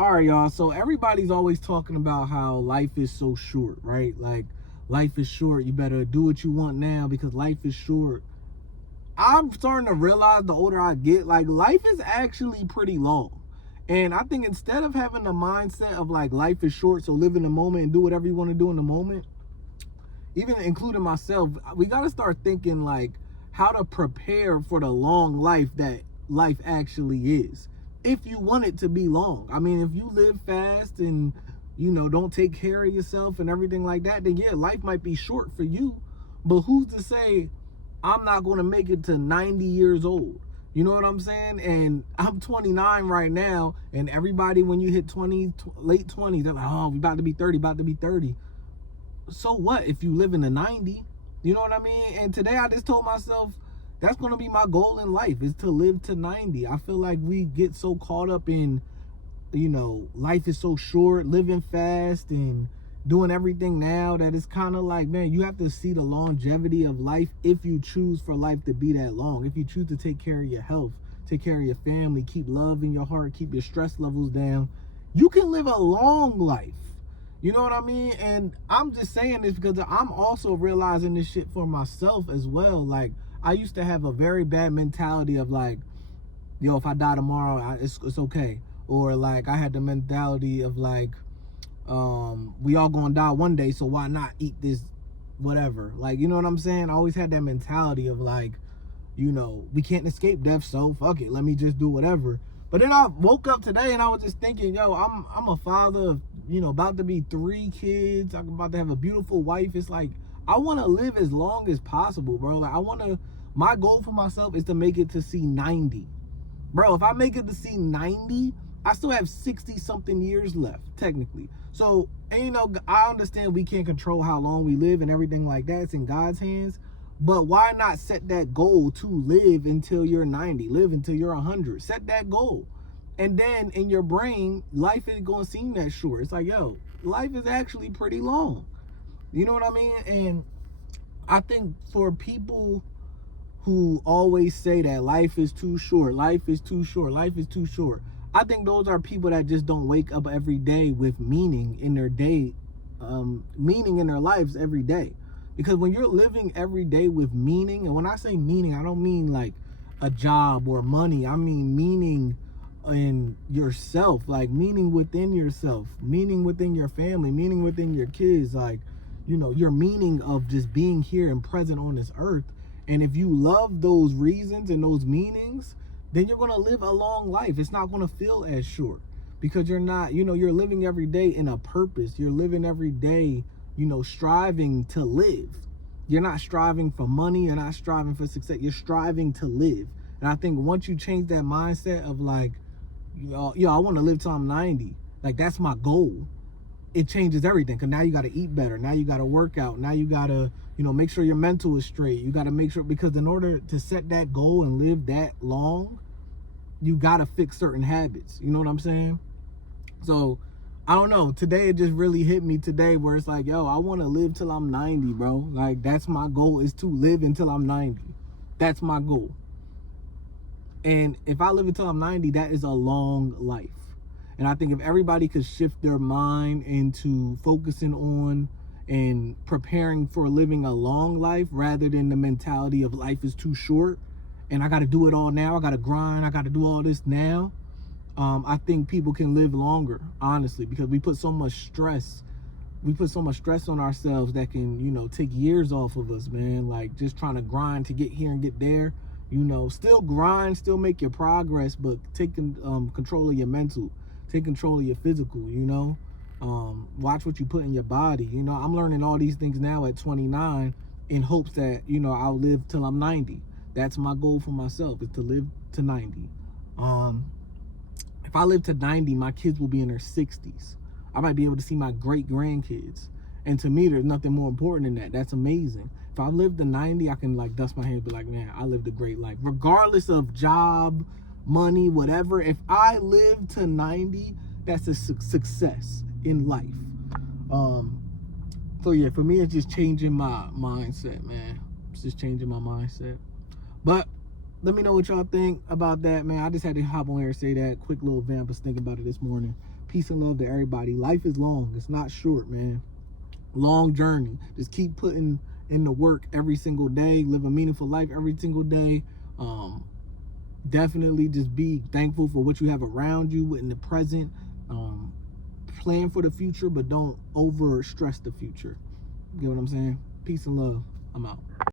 All right, y'all. So everybody's always talking about how life is so short, right? Like, life is short. You better do what you want now because life is short. I'm starting to realize the older I get, like, life is actually pretty long. And I think instead of having the mindset of like life is short, so live in the moment and do whatever you want to do in the moment, even including myself, we got to start thinking like how to prepare for the long life that life actually is. If you want it to be long. I mean, if you live fast and, don't take care of yourself and everything like that, then yeah, life might be short for you. But who's to say I'm not going to make it to 90 years old? You know what I'm saying? And I'm 29 right now, and everybody, when you hit 20, late 20s, they're like, oh, we about to be 30, about to be 30. So what if you live in the 90? You know what I mean? And today I just told myself that's going to be my goal in life, is to live to 90. I feel like we get so caught up in, life is so short, living fast and doing everything now, that it's kind of like, man, you have to see the longevity of life if you choose for life to be that long. If you choose to take care of your health, take care of your family, keep love in your heart, keep your stress levels down, you can live a long life. You know what I mean? And I'm just saying this because I'm also realizing this shit for myself as well. Like, I used to have a very bad mentality of like, yo, if I die tomorrow, it's okay. Or like, I had the mentality of like, we all gonna die one day, so why not eat this whatever? Like, you know what I'm saying? I always had that mentality of like, we can't escape death, so fuck it, let me just do whatever. But then I woke up today and I was just thinking, yo, I'm a father of, about to be 3 kids. I'm about to have a beautiful wife. It's like, I want to live as long as possible, bro. Like, my goal for myself is to make it to see 90. Bro, if I make it to see 90, I still have 60 something years left, technically. So, and I understand we can't control how long we live and everything like that. It's in God's hands. But why not set that goal to live until you're 90, live until you're 100? Set that goal. And then in your brain, life ain't going to seem that short. It's like, yo, life is actually pretty long. You know what I mean? And I think for people who always say that life is too short, life is too short, life is too short, I think those are people that just don't wake up every day with meaning in their day, meaning in their lives every day. Because when you're living every day with meaning, and when I say meaning, I don't mean like a job or money. I mean meaning in yourself, like meaning within yourself, meaning within your family, meaning within your kids, like, your meaning of just being here and present on this earth. And if you love those reasons and those meanings, then you're going to live a long life. It's not going to feel as short because you're not, you're living every day in a purpose. You're living every day, striving to live. You're not striving for money. You're not striving for success. You're striving to live. And I think once you change that mindset of like, I want to live till I'm 90. Like, that's my goal. It changes everything, because now you got to eat better. Now you got to work out. Now you got to, make sure your mental is straight. You got to make sure, because in order to set that goal and live that long, you got to fix certain habits. You know what I'm saying? So, I don't know. Today, it just really hit me today where it's like, yo, I want to live till I'm 90, bro. Like, that's my goal, is to live until I'm 90. That's my goal. And if I live until I'm 90, that is a long life. And I think if everybody could shift their mind into focusing on and preparing for living a long life rather than the mentality of life is too short and I got to do it all now, I got to grind, I got to do all this now, I think people can live longer, honestly, because we put so much stress. We put so much stress on ourselves that can, take years off of us, man. Like, just trying to grind to get here and get there. Still grind, still make your progress, but take control of your mental. Take control of your physical, watch what you put in your body. I'm learning all these things now at 29 in hopes that, I'll live till I'm 90. That's my goal for myself, is to live to 90. If I live to 90, my kids will be in their 60s. I might be able to see my great grandkids. And to me, there's nothing more important than that. That's amazing. If I live to 90, I can like dust my hands and be like, man, I lived a great life. Regardless of job, money, whatever, if I live to 90, that's a success in life. So yeah, for me, it's just changing my mindset, man. It's just changing my mindset. But let me know what y'all think about that, man. I just had to hop on here and say that quick little vamp. I was thinking about it this morning. Peace and love to everybody. Life is long. It's not short, man. Long journey. Just keep putting in the work every single day. Live a meaningful life every single day. Definitely just be thankful for what you have around you in the present. Plan for the future, but don't over stress the future. You get what I'm saying? Peace and love. I'm out.